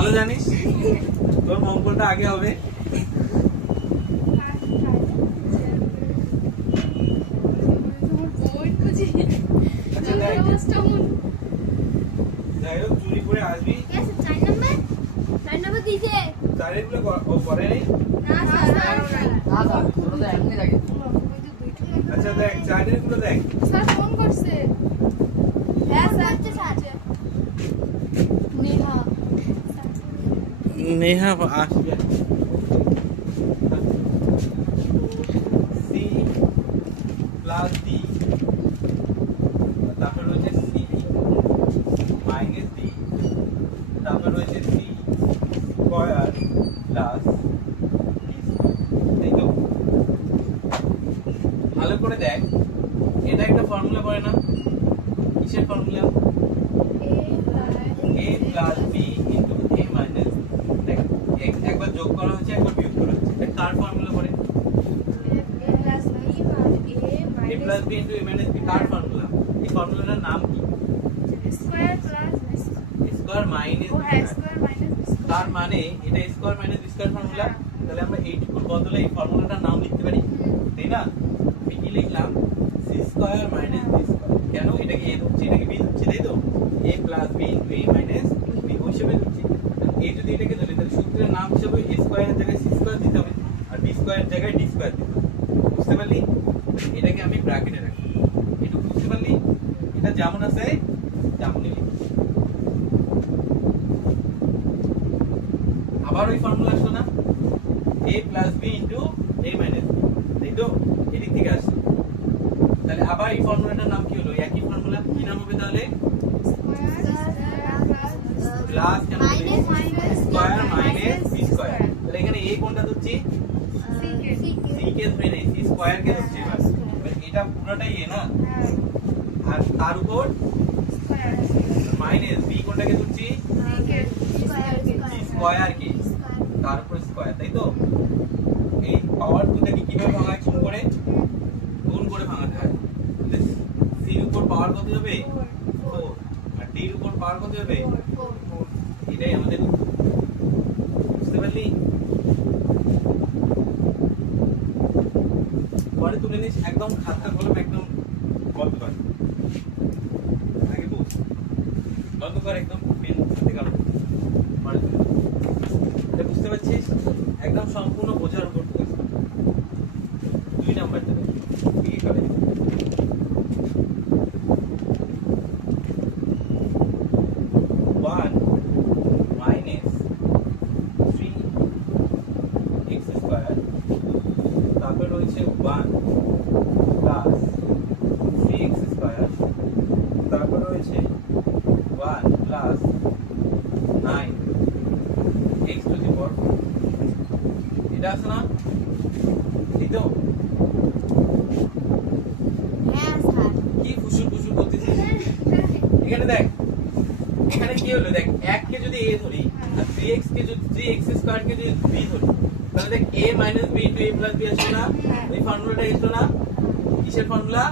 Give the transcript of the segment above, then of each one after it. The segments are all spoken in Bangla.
ভালো জানিস, তোর অঙ্কটা আগে হবে। আচ্ছা দেখ, যাই হোক চুরি করে আসবি। চারের গুলো করে নেই। আচ্ছা দেখ, চারের গুলো দেখ। নেহা আসবে। সি প্লাস ডি, তারপর রয়েছে সি মাইনাস ডি, তারপর রয়েছে c square plus d square. এই তো ভালো করে দেখ, এটা একটা ফর্মুলা পড়ে না? কিসের formula? a plus b into a minus, দেখ একবার যোগ করা হচ্ছে একবার বিয়োগ করা হচ্ছে, এটা কার ফর্মুলা পড়ে? a plus b into a minus b কার ফর্মুলা? এই ফর্মুলাটার নাম কি? স্কয়ার মাইনাস তার মানে এটা square minus B square formula. তাহলে আমরা এইটুকুর বদলে এই ফর্মুলাটার নাম লিখতে পারি, তাই না? কি লিখলাম? C square minus B square. কেন? এটাকে a ধরছি, এটাকে b ধরছি, তাই তো? a plus b into a minus b হিসেবে ধরছি। a যদি এটাকে ধরি তাহলে সূত্রের নাম হিসেবে a স্কয়ারের জায়গায় c স্কয়ার দিতে হবে আর b স্কয়ারের জায়গায় d স্কয়ার দিতে হবে। বুঝতে পারলি? এটাকে আমি ব্র্যাকেটে রাখি। এটা বুঝতে পারলি? এটা যেমন আছে তেমনই লিখি। আবার ওই ফর্মুলা আসলো না? a plus b into a minus b, তাই তো? এদিক থেকে আসছে। তাহলে আবার এই ফর্মুলাটার নাম কি হলো? একই ফর্মুলা, কি নাম হবে তাহলে? Plus square minus B square. তাহলে এখানে a কোনটা ধরছি? c কে ধরে নেই, c স্কয়ার কে ধরছি। এবার এটা পুরোটাই a না, আর তার উপর মাইনাস b কোনটাকে ধরছি? c স্কয়ার কে, তার উপর স্কয়ার, তাই তো? এই পাওয়ার দুটাকে কিভাবে ভাঙায়? গুণ করে ভাঙাতে হয়। c এর উপর পাওয়ার কত হবে? 4, আর d এর উপর পাওয়ার কত হবে? 4। এটাই আমাদের উত্তর। বুঝতে পারলি? পরে তুলে নিস, একদম খাতা কলম একদম বন্ধ কর, আগে বস, বন্ধ কর একদম, পেন হাতে কাটো, পরে তুলে। এটা বুঝতে পারছিস? একদম সম্পূর্ণ বোঝার উপর ফোকাস। 2 নাম্বারটা কি করে? 1 মাইনাস 3x স্কয়ার, তারপর রয়েছে 1 প্লাস 3x স্কয়ার, তারপর রয়েছে 1 প্লাস 9x টু দি পাওয়ার 4। এটা আছে না? এই তো? কি ফুসুর ফুসুর করতেছিস? এখানে দেখ, এখানে কি হলো? দেখ 1 কে যদি a ধরি আর 3x কে যদি 3x স্কয়ার কে যদি b ধরি, তাহলে দেখ a minus b into a plus b আসলো না? এই ফর্মুলাটা আসলো না? কিসের formula?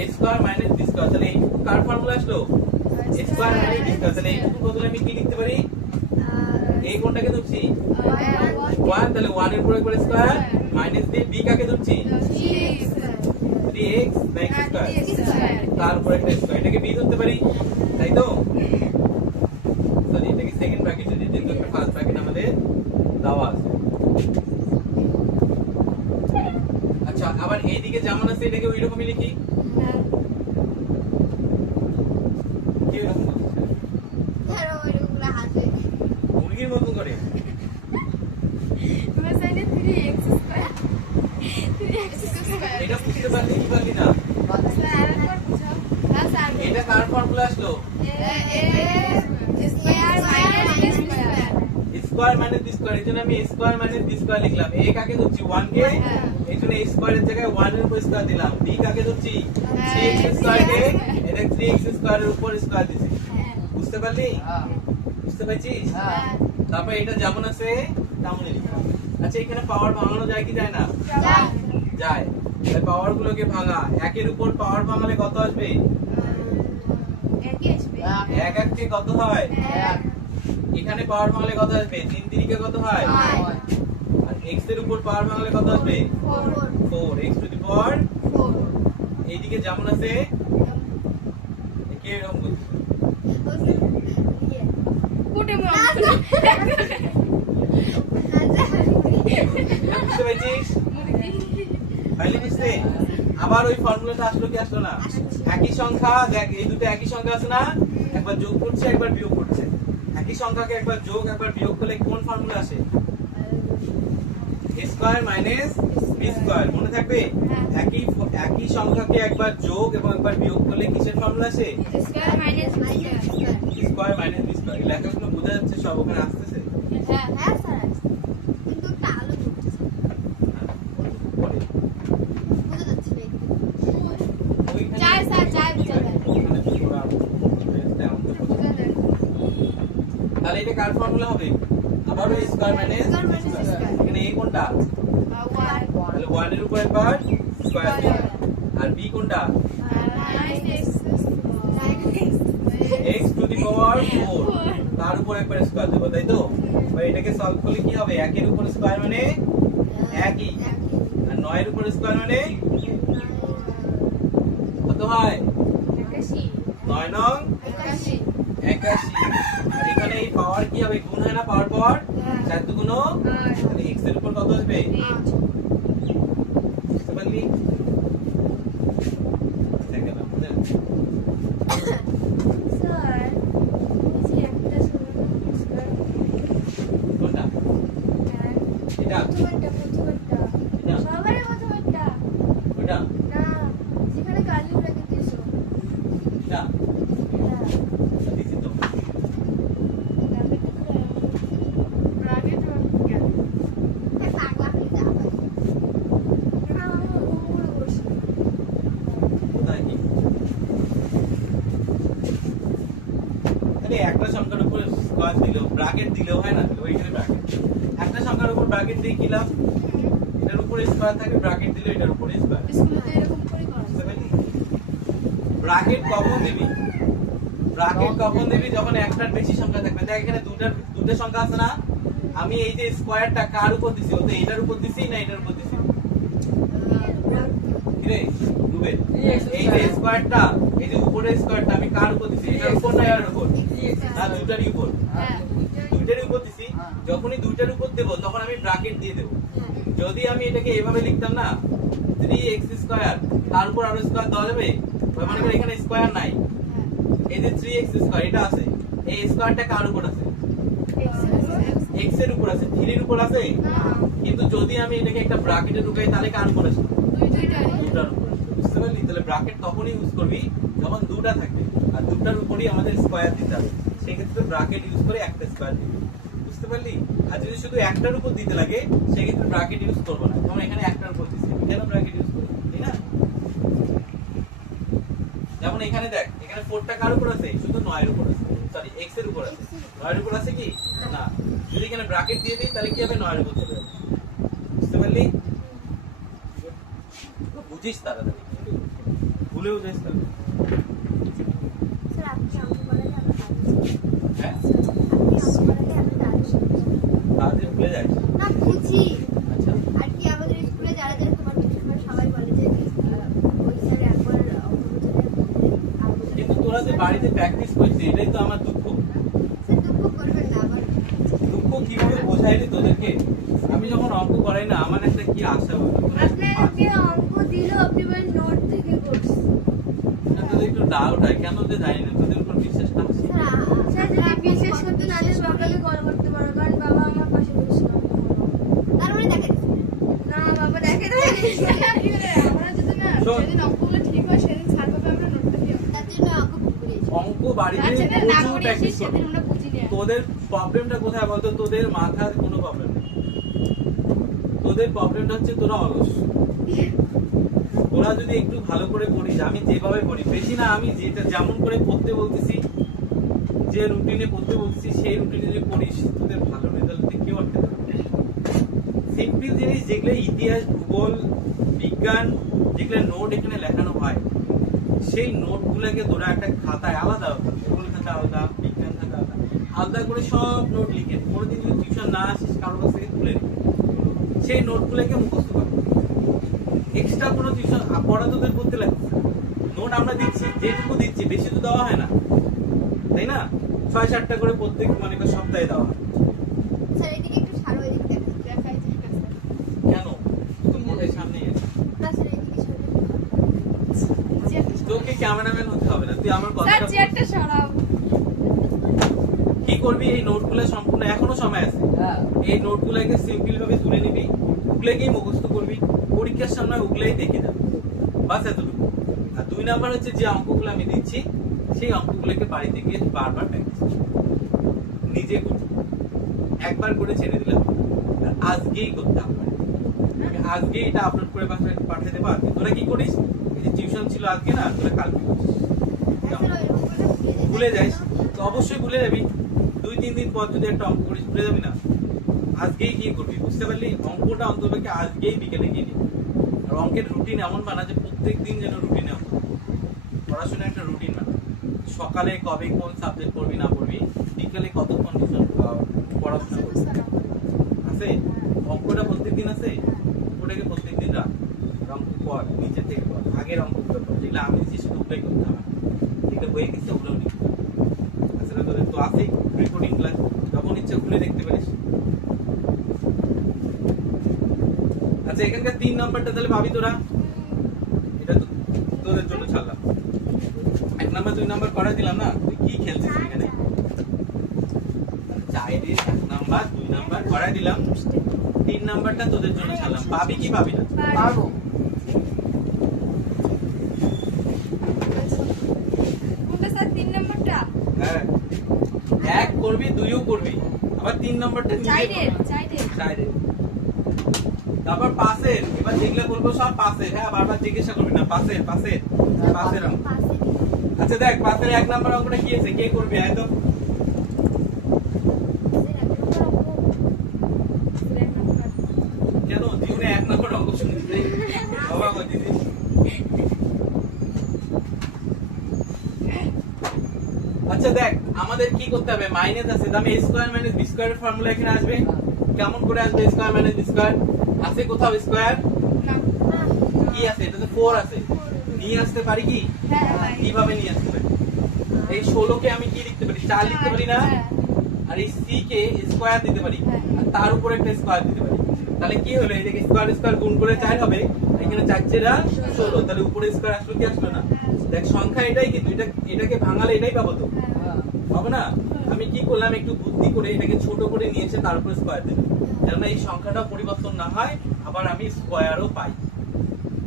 a square minus b square. তাহলে এইটুকু কার ফর্মুলা আসলো? a square minus b square. তাহলে এইটুকু বদলে আমি কি লিখতে পারি? a কোনটাকে ধরছি? 1, তাহলে 1 এর উপর একবার স্কয়ার মাইনাস দিয়ে b কাকে ধরছি? 3x না x স্কয়ার, তার উপর একটা স্কয়ার, এটাকে b ধরতে পারি, তাই তো? তাহলে এটাকে সেকেন্ড ব্র্যাকেটে দিই, যেহেতু একটা ফার্স্ট ব্র্যাকেট আমাদের দেওয়া আছে। আচ্ছা, আবার এইদিকে যেমন আছে এটাকে ওই রকমই লিখি। কি এরকম করছিস? মুরগির মতন করে। এটা বুঝতে পারলি কি পারলি না? এটা কার ফর্মুলা আসলো? Square minus B square. এজন্য আমি স্কয়ার মাইনাস বি স্কয়ার লিখলাম। a কাকে ধরছি? 1 কে, এজন্য a স্কয়ারের জায়গায় 1 এর উপর স্কয়ার দিলাম। b কাকে ধরছি? 3x স্কয়ার কে, এটা 3x স্কয়ারের উপর স্কয়ার দিছি। বুঝতে পারলি? বুঝতে পারছিস? তারপর এটা যেমন আছে তেমনই লিখলাম। আচ্ছা, এখানে পাওয়ার ভাঙানো যায় কি যায় না? যায়। তাহলে পাওয়ার গুলোকে ভাঙা, 1 এর উপর পাওয়ার ভাঙালে কত আসবে? এক এক কে কত হয়? এক। এখানে পাওয়ার ভাঙলে কত আসবে? 3 3 কে কত হয়? 9। আর x এর উপর পাওয়ার ভাঙলে কত আসবে? 4 x টু দি পাওয়ার 4। এইদিকে যেমন আছে কে এরকম করছে? কোটে মন। বুঝতে পেরেছিস? ফাইলে বুঝতে? আবার ওই ফর্মুলাটা আসলো কি আসলো না? একই সংখ্যা, দেখ এই দুটো একই সংখ্যা আছে না? একবার যোগ করছে একবার বিয়োগ করছে। একই সংখ্যাকে একবার যোগ একবার বিয়োগ করলে কোন ফর্মুলা আসে? a square minus b square, মনে থাকবে? একই সংখ্যাকে একবার যোগ এবং একবার বিয়োগ করলে কিসের ফর্মুলা আসে? Square minus square minus b square. এই লেখাগুলো বোঝা যাচ্ছে সব ওখানে আসতেছে? হ্যাঁ হ্যাঁ স্যার, কিন্তু একটা আলো জ্বলছে পরে বোঝা যাচ্ছে না একটু। ওইখানে চাই স্যার, চাই বুঝা যায়। ওখানে তো ওরা তেমন তো বোঝা যায় না। তাহলে এটা কার ফর্মুলা হবে? আবার ওই square minus square b minus square. Square. এখানে a কোনটা? 1 তাহলে 1 এর উপর একবার স্কয়ার দিলাম। আর b কোনটা? x টু দি পাওয়ার 4, তার উপর একবার স্কয়ার দেব, তাই তো? বা এটাকে সলভ করলে কি হবে? 1 এর উপর স্কয়ার মানে একই, আর 9 এর উপর স্কয়ার মানে কত হয়? 9 নং 81। আর এখানে এই পাওয়ার কি হবে? গুণ হয় না? পাওয়ার পাওয়ার 4 দুগুণ, তাহলে x এর উপর কত আসবে? বুঝতে পারলি? দেখে নাও, বুঝলে? স্যার, এই যে একটা স্কয়ার কোনটা? এটা প্রথমটা এটা সবারই প্রথমটা ওটা না, যেখানে কালি রেখে দিয়েছো এটা দিছি তো। পাগলা হয়ে যাবে। কোথায় কি? আরে একটা সংখ্যার উপর স্কয়ার দিলেও ব্র্যাকেট দিলেও হয় না? ওইখানে ব্র্যাকেট। একটা সংখ্যার উপর ব্র্যাকেট দিয়ে কি লাভ? এটার উপরে স্কয়ার থাকে, ব্র্যাকেট দিলে এটার উপরে স্কয়ার। বুঝতে পারলি? ব্র্যাকেট কখন দিবি? ব্র্যাকেট কখন দিবি? যখন একটার বেশি সংখ্যা থাকবে। দেখ এখানে দুটো সংখ্যা আছে না? আমি এই যে স্কয়ারটা কার উপর দিছি? ওতে এটার উপর দিছি না এটার উপর দিছি? কি রে রুবেল, এই যে স্কয়ারটা, এই যে উপরের স্কয়ারটা আমি কার উপর দিছি? এটার উপর না এর উপর? না, দুইটারই উপর। দুইটারই উপর দিছি। যখনই দুইটার উপর দেব তখন আমি ব্র্যাকেট দিয়ে দেব। যদি আমি এটাকে এভাবে লিখতাম না, 3x স্কয়ার, তার উপর আরো স্কয়ার দেওয়া যাবে? মানে করে এখানে স্কয়ার নাই, এই যে 3x স্কয়ার এটা আছে, এই স্কয়ারটা কার উপর আছে? x এর উপর আছে, 3 এর উপর আছে। কিন্তু যদি আমি এটাকে একটা ব্র্যাকেটে ঢুকাই তাহলে কার উপর আছে? দুটার উপর। বুঝতে পারলি? তাহলে ব্র্যাকেট তখনই ইউজ করবি যখন দুটা থাকবে, আর দুটার উপরই আমাদের স্কয়ার দিতে হবে। সেক্ষেত্রে ব্র্যাকেট ইউজ করে একটা স্কয়ার দিবি। বুঝতে পারলি? আর যদি শুধু একটার উপর দিতে লাগে সেক্ষেত্রে ব্র্যাকেট ইউজ করবো না। তোমরা এখানে একটার উপর দিচ্ছি, কেন ব্র্যাকেট ইউজ করবো? তাই না? যেমন এখানে দেখ, এখানে 4টা কার উপর আছে? শুধু 9 এর উপর আছে, সরি x এর উপর আছে। 9 এর উপর আছে কি না? যদি এখানে ব্র্যাকেট দিয়ে দিই তাহলে কি হবে? 9 এর উপর চলে যাবে। বুঝতে পারলি? বুঝিস তাড়াতাড়ি, ভুলেও যাস তাড়াতাড়ি। স্যার, আপনি অঙ্ক করালে আমি দাঁড়িয়ে হ্যাঁ, আপনি অঙ্ক করালে আমি দাঁড়িয়ে তাড়াতাড়ি ভুলে যাস। না বুঝি। আচ্ছা, আর কি আমাদের স্কুলে যারা যারা তোমার টিচার সবাই বলে যে ওই স্যার একবার অঙ্ক বোঝালে কিন্তু তোরা যে বাড়িতে প্র্যাকটিস করছিস এটাই তো আমার দুঃখ। স্যার দুঃখ করবেন না আবার। দুঃখ কিভাবে বোঝাই রে তোদেরকে? আমি যখন অঙ্ক করাই না আমার একটা কি আশা হয়, আপনাকে অঙ্ক দিল আপনি বলেন নোট থেকে করছি। তোদের একটু ডাউট হয়, কেন যে জানি না, তোদের উপর বিশ্বাসটা আছে। স্যার যদি বিশেষ করতে না জানেন বাবাকে কল করতে পারো, কারণ বাবা আমার পাশে বসছিল। তার মানে দেখে না বাবা দেখে না। আমরা যদি না শোন। যেদিন অঙ্কগুলো ঠিক হয় সেদিন স্যার বাবা আমরা নোটটা দিই। তার জন্য অঙ্ক ভুল করেছি। অঙ্ক বাড়িতে আচ্ছা না প্রচুর করে প্র্যাকটিস সেদিন করবি। আমরা বুঝি না। তোদের প্রবলেমটা কোথায় বলতো? তোদের মাথার কোনো প্রবলেম নেই, তোদের প্রবলেমটা হচ্ছে তোরা অলস। তোরা যদি একটু ভালো করে পড়িস, আমি যেভাবে পড়ি, বেশি না, আমি যেটা যেমন করে পড়তে বলতেছি, যে রুটিনে পড়তে বলতেছি সেই রুটিনে যদি পড়িস তোদের ভালো রেজাল্ট কেউ আটকে দেবে না। সিম্পল জিনিস যেগুলো ইতিহাস, ভূগোল, বিজ্ঞান, যেগুলো নোট এখানে লেখানো হয়, সেই নোটগুলোকে তোরা একটা খাতায় আলাদা থাকা আলাদা, বিজ্ঞান থাকা আলাদা, আলাদা করে সব নোট লিখে কোনোদিন যদি টিউশন না আসিস কারোর কাছ থেকে তুলে নিবি, সেই নোটগুলোকে মুখস্থ কর। এক্সট্রা কোনো টিউশন পড়া তোদের করতে লাগছে, নোট আমরা দিচ্ছি, যেটুকু দিচ্ছি বেশি তো দেওয়া হয় না, তাই না? 6-7টা করে প্রত্যেক মানে সপ্তাহে দেওয়া হয়। স্যার এদিকে একটু ছাড়ো, এদিকে দেখাই ঠিক আছে কেন তুমি মোটের সামনে না স্যার এদিকে ছাড়ো। তোকে ক্যামেরাম্যান হতে হবে না, তুই আমার স্যার কথাটা চেয়ারটা সরাও। কি করবি? এই নোটগুলো সম্পূর্ণ এখনো সময় আছে, এই নোটগুলোকে সিম্পল ভাবে তুলে নিবি, ওগুলোকেই মুখস্থ করবি, পরীক্ষার সামনে ওগুলাই দেখে যাবে, বাস এতটুকু। আর 2 নাম্বার হচ্ছে যে অঙ্কগুলো আমি দিচ্ছি সেই অঙ্কগুলোকে বাড়িতে গিয়ে বারবার প্র্যাকটিস নিজে করবি, একবার করে ছেড়ে দিলাম, আর আজকেই করতে হবে, আমি আজকে এটা আপলোড করে পাঠিয়ে দেবো। আজকে তোরা কি করিস? এই যে টিউশন ছিল আজকে না, তোরা কালকে করছিস, স্যার ওই রকমগুলো ভুলে যাইস তো অবশ্যই ভুলে যাবি। 2-3 দিন পর যদি একটা অঙ্ক করিস ভুলে যাবি না, আজকেই কি করবি বুঝতে পারলি? অঙ্কটা অন্ততপক্ষে আজকেই বিকেলে গিয়ে নিবি। আর অঙ্কের রুটিন এমন বানা যে প্রত্যেক দিন যেন রুটিনে অঙ্ক, পড়াশোনা একটা রুটিন বানা। সকালে কবে কোন সাবজেক্ট পড়বি না পড়বি, বিকেলে কতক্ষণ পড়াশোনা করবি, আছে অঙ্কটা প্রত্যেকদিন আছে, ওটাকে প্রত্যেকদিন রাখ, অঙ্ক পড়, নিচে থেকে পড়, আগের অঙ্কগুলো পড়, যেগুলো আমি দিচ্ছি শুধু ওগুলোই করতে হবে, যেগুলো বইয়ে গেছে ওগুলো লিখতে হবে। আসলে তোদের তো আছেই রেকর্ডিং ক্লাস, যখন ইচ্ছা খুলে দেখতে পারিস। আচ্ছা এখানকার 3 নাম্বারটা তাহলে ভাবি তোরা, এটা তো তোদের জন্য ছাড়লাম। 1 নাম্বার 2 নাম্বার করা দিলাম না, তুই কি খেলছিস এখানে? চাইরে 1 নাম্বার 2 নাম্বার করা দিলাম, 3 নাম্বারটা তোদের জন্য ছাড়লাম, পাবি কি পাবি না? পারবো। কোনটা স্যার 3 নাম্বারটা? হ্যাঁ 1 করবি 2ও করবি, আবার 3 নাম্বারটা নিজে চাইরে করবি। চাইরে চাইরে তারপর পাশের, এবার যেগুলো বলবো সব পাশের, হ্যাঁ বারবার জিজ্ঞাসা করবি না, পাশের পাশের পাশের অঙ্ক। পাশে আচ্ছা দেখ পাশের 1 নাম্বার অঙ্কটা কি আছে, কে করবে? আয় তো কেন জীবনে 1 নাম্বার অঙ্ক শুনতে বাবা গো দিদি। আচ্ছা দেখ আমাদের কি করতে হবে, মাইনাস আছে, আমি a স্কয়ার মাইনাস b স্কয়ারের ফর্মুলা এখানে আসবে, কেমন করে আসবে? a square minus b square আছে কোথাও? স্কয়ার না কি আছে? এটা তো 4 আছে, নিয়ে আসতে পারি কি? হ্যাঁ কিভাবে নিয়ে আসতে পারি? এই 16 কে আমি কি লিখতে পারি? 4 লিখতে পারি না? আর এই c কে স্কয়ার দিতে পারি, আর তার উপরে একটা স্কয়ার দিতে পারি, তাহলে কি হলো? এটাকে স্কয়ার স্কয়ার গুণ করে 4 হবে, এখানে 4 4 16, তাহলে উপরে স্কয়ার আসলো কি আসলো না? দেখ সংখ্যা এটাই, কিন্তু এটাকে ভাঙালে এটাই পাবো তো, হবে না? আমি কি করলাম, একটু বুদ্ধি করে এটাকে ছোট করে নিয়েছে, তার উপরে স্কয়ার দিলাম, যেন এই সংখ্যাটা পরিবর্তন না হয়, আবার আমি স্কয়ারও পাই,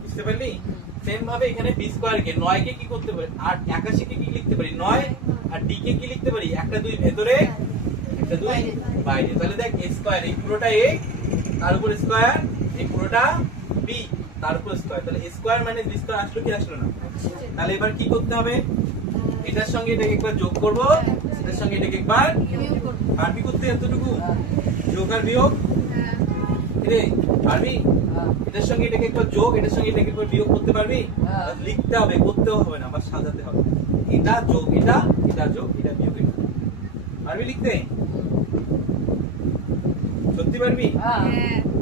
বুঝতে পারলি? সেম ভাবে এখানে b স্কয়ার কে 9 কে কি করতে পারি, আর 81 কে কি লিখতে পারি? 9, আর d কে কি লিখতে পারি? একটা 2 ভেতরে একটা 2 বাইরে, তাহলে দেখ a স্কয়ার, এই পুরোটা a, তার উপর স্কয়ার, এই পুরোটা b, তার উপর স্কয়ার, তাহলে a square minus b square আসলো কি আসলো না? তাহলে এবার কি করতে হবে, এটার সঙ্গে এটাকে একবার যোগ করব, এটার সঙ্গে এটাকে একবার বিয়োগ করব। পারবি করতে? এতটুকু যোগ আর বিয়োগ হ্যাঁ রে পারবি? এটার সঙ্গে এটাকে একবার যোগ, এটার সঙ্গে এটাকে একবার বিয়োগ করতে পারবি? লিখতে হবে, করতেও হবে না, আবার সাজাতে হবে, এটা যোগ এটা, এটা যোগ এটা বিয়োগ, এটা পারবি লিখতে? সত্যি পারবি? হ্যাঁ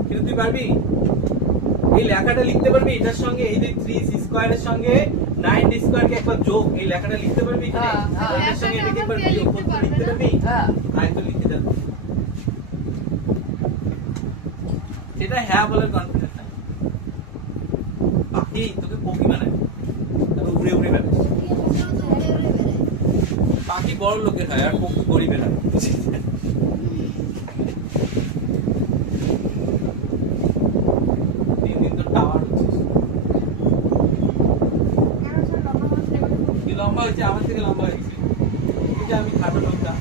কিন্তু তুই পারবি এই লেখাটা লিখতে পারবি? এটার সঙ্গে এই যে 3c স্কয়ারের সঙ্গে 9d স্কয়ার কে একবার যোগ, এই লেখাটা লিখতে পারবি এখানে? এটার সঙ্গে এটাকে একবার বিয়োগ করতে লিখতে পারবি? আয় তো লিখতে যা, সেটা হ্যাঁ বলার কনফিডেন্স নাই, বাকি তোকে পকি বানায়, তারপর উড়ে উড়ে বেড়ায়, বাকি বড় লোকের হয় আর পকি গরিবের হয়। দিন দিন তো টাওয়ার হচ্ছিস, তুই লম্বা হচ্ছে, আমার থেকে লম্বা হয়েছে, এই যে আমি খাটো লোকটা।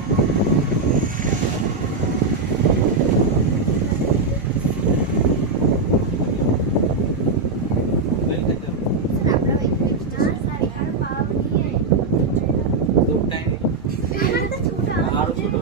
আরো ছোট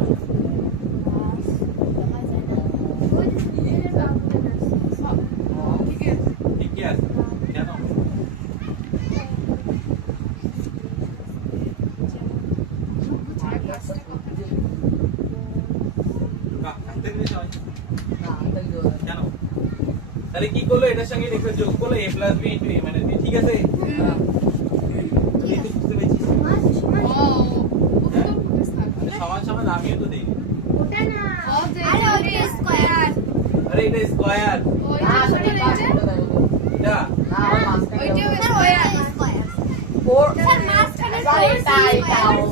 হাতে দিলে সবাই কেন তাহলে কি করলো এটার সঙ্গে এটা যোগ করলো a + b * a - b ঠিক আছে তুই তো বুঝতে পেরেছিস ও সমান সমান আমিও তো দেই ওটা না ও যে আরে ওটা স্কয়ার আরে এটা স্কয়ার ওই যে এটা ওইটাও স্যার স্কয়ার ওটা স্কয়ার ওর স্যার মাঝখানে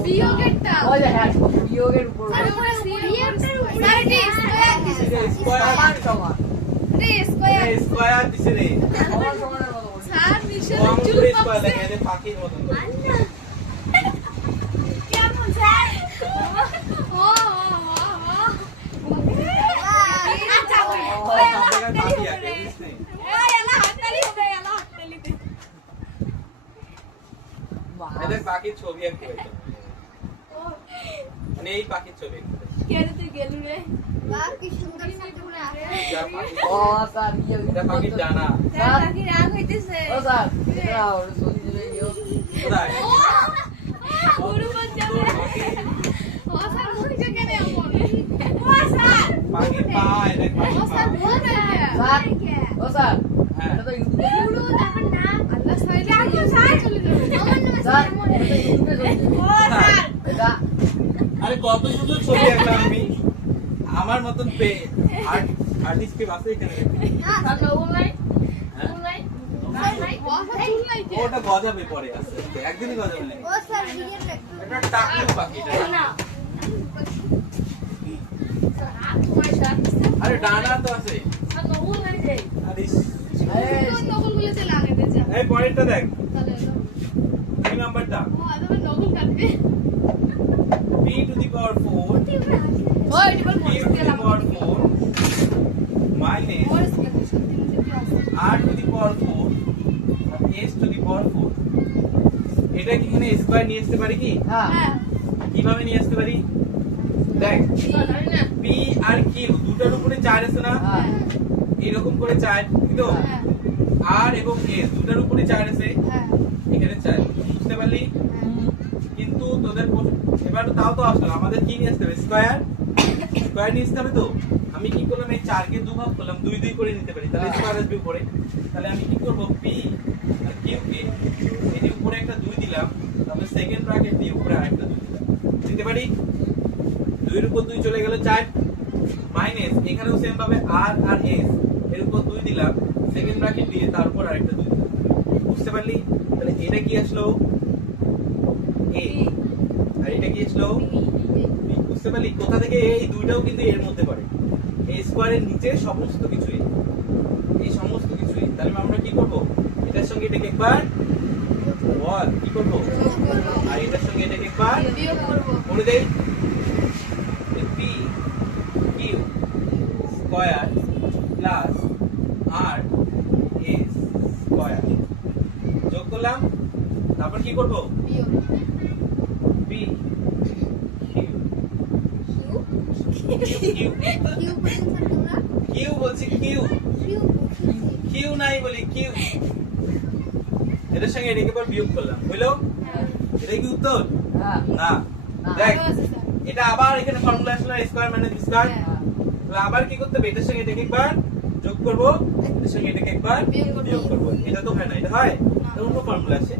বিয়োগেরটা ওই যে হ্যাঁ বিয়োগের উপর স্যার উপরে বিয়োগটার উপরে স্যার এটা স্কয়ার এটা স্কয়ার সমান রে স্কয়ার এটা স্কয়ার দিছে রে সমান সমানের মতো বলছি। স্যার নিচে কম চুল করে স্কয়ার পাচ্ছে লাগে এদের পাখির মতন করে। কেমন স্যার ও আচ্ছা ও সব জায়গায় পাখি আছে বুঝছিস নি? এলা হাততালি হবে এলা হাততালি দে বাহ। এদের পাখির ছবি আঁকতে হবে মানে এই পাখির ছবি আঁকতে হবে। কেড়ে তুই গেলু রে বাহ কি সুন্দর সাজুগুলো আছে যা পাখি ও স্যার ইয়ে এটা পাখির ডানা স্যার নাকি রাগ হইতেছে ও স্যার এটা ওর সত্যি দিলে ইয়ে কোথায় গুরু বাচ্চাবে ও স্যার মুখে কেন এমন ও স্যার পাখির পা এটা ও স্যার পাখির পা বল না স্যার ও স্যার হ্যাঁ এটা তো ইউটিউবে পুরো তারপর নাম আল্লাহ সাইড কেমন স্যার চলে যাবে আমার নাম স্যার কেমন এটা তো ইউটিউবে চলছে। ও স্যার এটা আরে কত সুন্দর ছবি আঁকলাম আমি আমার মতন আর্টিস্ট কে বাসে এখানে স্যার নবুল নাই হ্যাঁ? নবুল নাই ও স্যার চুল নাই কে ওটা গজাবে পরে আস্তে আস্তে একদিনই গজাবে না ও স্যার বিয়ের একটু এটা টাকলু পাখি এটা। না আরে ডানা তো আছে স্যার নবুল নাই যে আরে এই নকল গুলোতে লাগে দে যা এই পরেরটা দেখ তাহলে এলো 2 নাম্বারটা ও আদমে নকল কাটবে b to the power 4 ওই ডিবল b to the power 4 minus ওর সঙ্গে সত্যি মুখে কি আছে r to the power 4 R s to the power 4 এটা কি এখানে স্কয়ার নিয়ে আসতে পারি কি হ্যাঁ হ্যাঁ কিভাবে নিয়ে আসতে পারি দেখ স্যার জানি না p আর q দুটোর উপরে 4 আছে না হ্যাঁ এরকম করে 4 কিন্তু হ্যাঁ r এবং s দুটোর উপরে 4 আছে হ্যাঁ এখানে 4 বুঝতে পারলি কিন্তু তোদের এবার তাও তো আসলো আমাদের কি নিয়ে আসতে হবে স্কয়ার স্কয়ার নিয়ে আসতে হবে তো আমি কি করলাম এই 4 কে দুভাগ করলাম 2 2 করে নিতে পারি তাহলে স্কয়ার আসবে উপরে তাহলে আমি কি করব p আর q কে এই যে উপরে একটা 2 দিলাম তারপর সেকেন্ড ব্র্যাকেট দিয়ে উপরে আরেকটা 2 দিলাম দিতে পারি 2 এর উপর 2 চলে গেল 4 মাইনাস এখানেও সেম ভাবে r আর s এর উপর 2 দিলাম সেকেন্ড ব্র্যাকেট দিয়ে তার উপর আরেকটা 2 দিলাম বুঝতে পারলি তাহলে এটা কি আসলো a আর এটা কি আসলো b বুঝতে পারলি কোথা থেকে এই দুইটাও কিন্তু এর মধ্যে পড়ে a স্কয়ারের নিচে সমস্ত কিছুই এই সমস্ত কিছুই তাহলে আমরা কি করব এটার সঙ্গে এটাকে একবার বল কি করব আর এটার সঙ্গে এটাকে একবার বিয়োগ করব করে দেই p q square plus r s square যোগ করলাম তারপর কি করব বিয়োগ b q q কিউ বলেন স্যার তোমরা q বলছি q কিউ q নাই বলি q এটার সঙ্গে এটাকে এবার বিয়োগ করলাম হইলো এটা কি উত্তর হ্যাঁ না দেখ আরো আছে স্যার এটা আবার এখানে ফর্মুলা আসলো স্কয়ার মাইনাস স্কয়ার হ্যাঁ। তাহলে আবার কি করতে হবে এটার সঙ্গে এটাকে একবার যোগ করব এটার সঙ্গে এটাকে একবার বিয়োগ করব। বিয়োগ করব এটা তো হয় না এটা হয় এটা অন্য ফর্মুলা আছে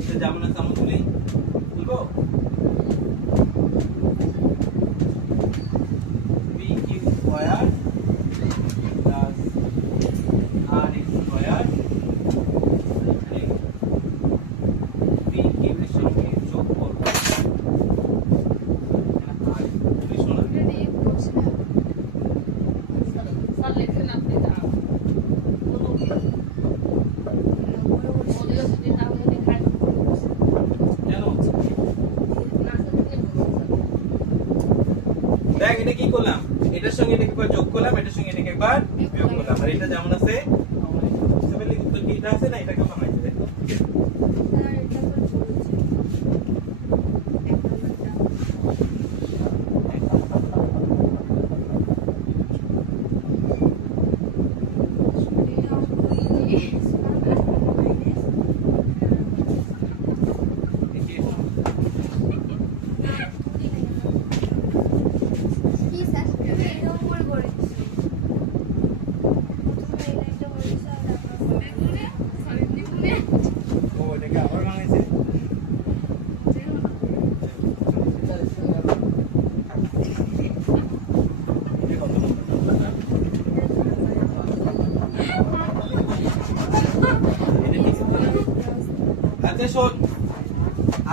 এটা যেমন আছে আমি তুলি তুলবো b q square plus r square b q এর সঙ্গে যোগ করব আর তুলি শোনা রেডি করছি না স্যার লেখেন আপনি না কোনো বিয়োগ ওদিকে যদি তাহলে দেখাই কেন না দেখ এটা কি করলাম এটার সঙ্গে এটাকে একবার যোগ করলাম এটার সঙ্গে এটাকে একবার বিয়োগ করলাম আর এটা যেমন আছে বুঝতে পারলি উত্তর কি এটা আছে না এটাকে বানাইতে দেখো স্যার এটা তো চলছে দেখি কি স্যার আচ্ছা শোন,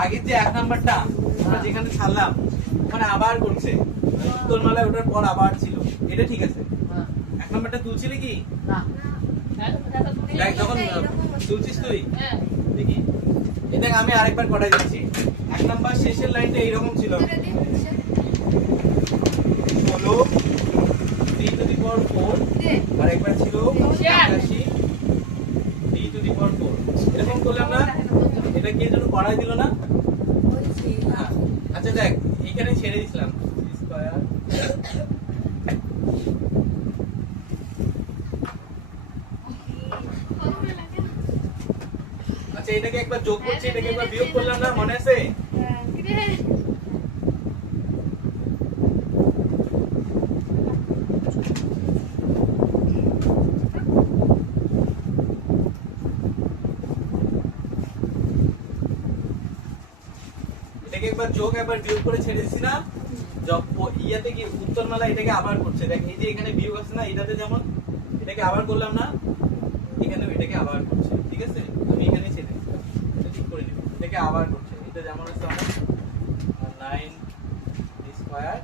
আগের যে 1 নাম্বারটা আমরা যেখানে ছাড়লাম ওখানে আবার করছে, উত্তরমালায় ওটার পর আবার ছিল, এটা ঠিক আছে। 1 নাম্বারটা তুলছিলি কি? দেখ যখন তুলছিস তুই হ্যাঁ দেখি, এই দেখ আমি আরেকবার করাই দিচ্ছি। 1 নাম্বার শেষের লাইনটা এইরকম ছিল, 16 3 টু দি পাওয়ার 4, আর একবার ছিল 88 3 টু দি পাওয়ার 4। এরকম করলাম না? এটা কে যেন করাই দিল না? হ্যাঁ। আচ্ছা দেখ এখানে ছেড়ে দিছিলাম স্কয়ার আচ্ছা এটাকে একবার যোগ করছি, এটাকে একবার বিয়োগ করলাম না, মনে আছে? এটাকে একবার যোগ একবার বিয়োগ করে ছেড়ে দিছি না? ইয়াতে কি উত্তরমালা এটাকে আবার করছে, দেখ এই যে এখানে বিয়োগ আছে না, এটাতে যেমন এটাকে আবার করলাম না, এখানেও এটাকে আবার করছে, ঠিক আছে? আমি এখানে ছেড়ে দিচ্ছি, এটা ঠিক করে নিবি, এটাকে আবার করছে, এটা যেমন আছে আমার 9 স্কয়ার,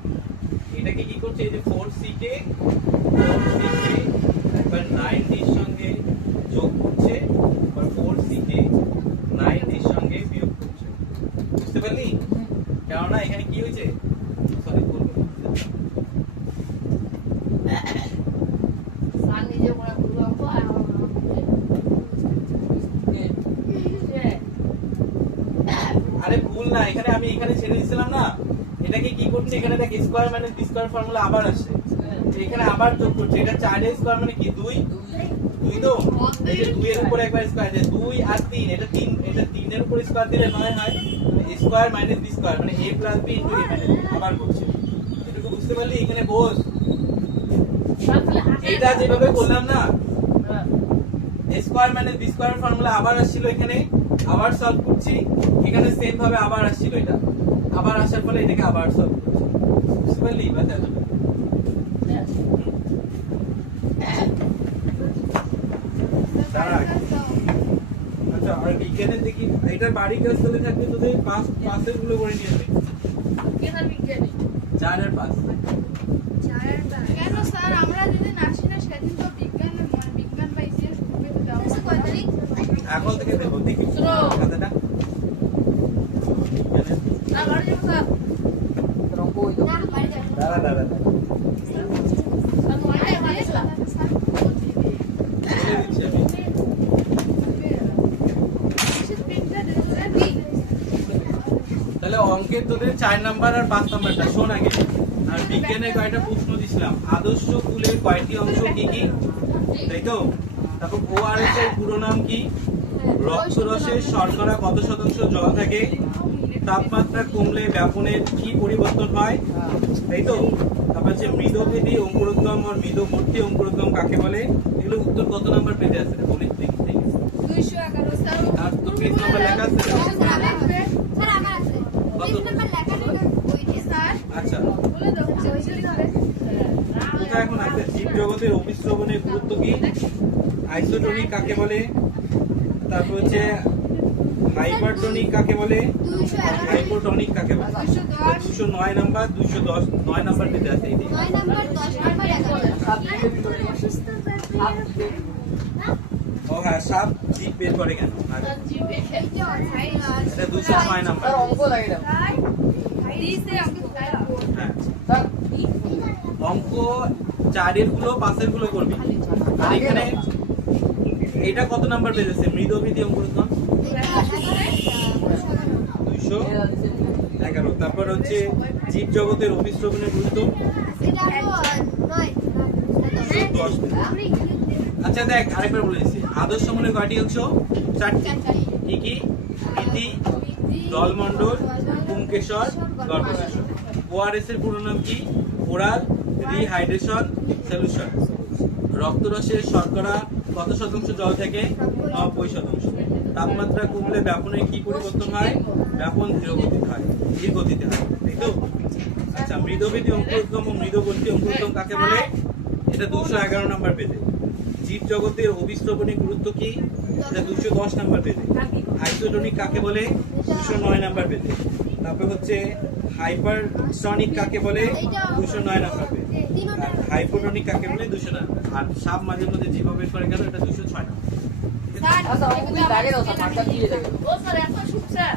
এটাকে কি করছে, এই যে 4c কে একবার 9d এর সঙ্গে যোগ করছে, আর 4c কে 9d এর সঙ্গে বিয়োগ করছে, বুঝতে পারলি? কেননা এখানে কি হয়েছে, সরি বলবো স্যার নিজে করে ভুল অঙ্ক আর আরে ভুল না, এখানে আমি এখানে ছেড়ে দিছিলাম না, এটাকে কি করছে, এখানে দেখ স্কয়ার মানে বি স্কয়ার ফর্মুলা আবার আসছে, এখানে আবার যোগ করছে, এটা 4 এর স্কয়ার মানে কি 2 2 তো এই যে 2 এর উপরে একবার স্কয়ার, যে 2 আর 3, এটা 3, এটা 3 এর উপরে স্কয়ার দিলে 9 হয়, স্কয়ার মাইনাস বি স্কয়ার মানে a plus b into a minus b আবার করছে, এটুকু বুঝতে পারলি? এখানে বোঝ, এটা যেভাবে করলাম না square minus B square formula আবার আসছিল, এখানে আবার সলভ করছি, এখানে সেম ভাবে আবার আসছিল, এটা আবার আসার ফলে এটাকে আবার সলভ করছি, বুঝতে পারলি? বাস এতটুকু। দাঁড়া। আচ্ছা আর বিজ্ঞানের দেখি এটার বাড়ি কাজ চলে থাকবে, তোদের পাসের গুলো করে নিয়ে আসবি, কেন বিজ্ঞানী 4 আর 5। কেন স্যার আমরা যেদিন আসি না সেদিন তো বিজ্ঞান মানে বিজ্ঞান বা ইতিহাস গ্রুপে দেওয়া হয়। এখন থেকে দেখো দেখি শুনো। কথাটা না বাড়ি যাবো স্যার দাঁড়া দাঁড়া স্যার মোবাইলটা ভালো স্যার বলে দিচ্ছি আমি। তাহলে অঙ্কের তোদের 4 নাম্বার আর 5 নাম্বারটা শোন আগে। আর বিজ্ঞানের কয়টা প্রশ্ন দিছিলাম, আদর্শ ফুলের কয়টি অংশ কি কি, তাই তো? তারপর ওআরএস এর পুরো নাম কি, রক্তরসের শর্করা কত শতাংশ জল থাকে, তাপমাত্রা কমলে ব্যাপনের কি পরিবর্তন হয়, তাই তো? তারপর হচ্ছে মৃদভেদী অঙ্কুরোদ্গম আর মৃদবর্তী অঙ্কুরোদ্গম কাকে বলে, এগুলো উত্তর কত নাম্বার পেজে আছে বলি দেখি দেখি। 211 স্যার আর তোর পেজ নাম্বার লেখা আছে? আচ্ছা বলে দাও কোথায় এখন আছে? জীব জগতের অভিশ্রবণের গুরুত্ব কি, আইসোটোনিক কাকে বলে, তারপর হচ্ছে হাইপারটোনিক কাকে বলে, হাইপোটোনিক কাকে বলে। 209 নাম্বার 210 9 নাম্বার পেতে আছে এই দিকে। ও হ্যাঁ সাপ জীব বের করে কেন আগে। এটা 206 নাম্বার। হ্যাঁ অঙ্ক 4 এর গুলো 5 এর গুলো করবি। আর এখানে এটা কত নাম্বার পেয়েছে, মৃদভেদী অঙ্কুরোদ্গম 211। তারপর হচ্ছে জীব জগতের অভিশ্রবণের গুরুত্ব 10। আচ্ছা দেখ আরেকবার বলে দিচ্ছি, আদর্শ মনে কয়টি অংশ, 4টি, কি কি, ইতি, জলমণ্ডল, পুংকেশর, গর্ভকেশর। ওআরএস এর পুরো নাম কি, ওরাল রিহাইড্রেশন সলিউশন। রক্তরসের শর্করা কত শতাংশ জল থেকে, 90%। তাপমাত্রা কমলে ব্যাপনের কি পরিবর্তন হয়, ব্যাপন ধীর গতিতে হয়, তাই তো? আচ্ছা মৃদভেদী অঙ্কুরোদ্গম ও মৃদবর্তী অঙ্কুরোদ্গম কাকে বলে, এটা 211 নাম্বার পেজে। জীব জগতের অভিশ্রবণের গুরুত্ব কি, এটা 210 নাম্বার পেজে। আইসোটোনিক কাকে বলে 209 নাম্বার পেতে। তারপর হচ্ছে হাইপারসনিক কাকে বলে 209 নাম্বার পেতে। আর হাইপোটোনিক কাকে বলে 200 নাম্বার। আর সাপ মাঝে মধ্যে জীবাণু বের করে গেল, এটা 206 নাম্বার। আচ্ছা, ওকে দাঁড়িয়ে দাও, স্যার, মার্কটা দিয়ে দেবে। ও স্যার, এত শুট স্যার।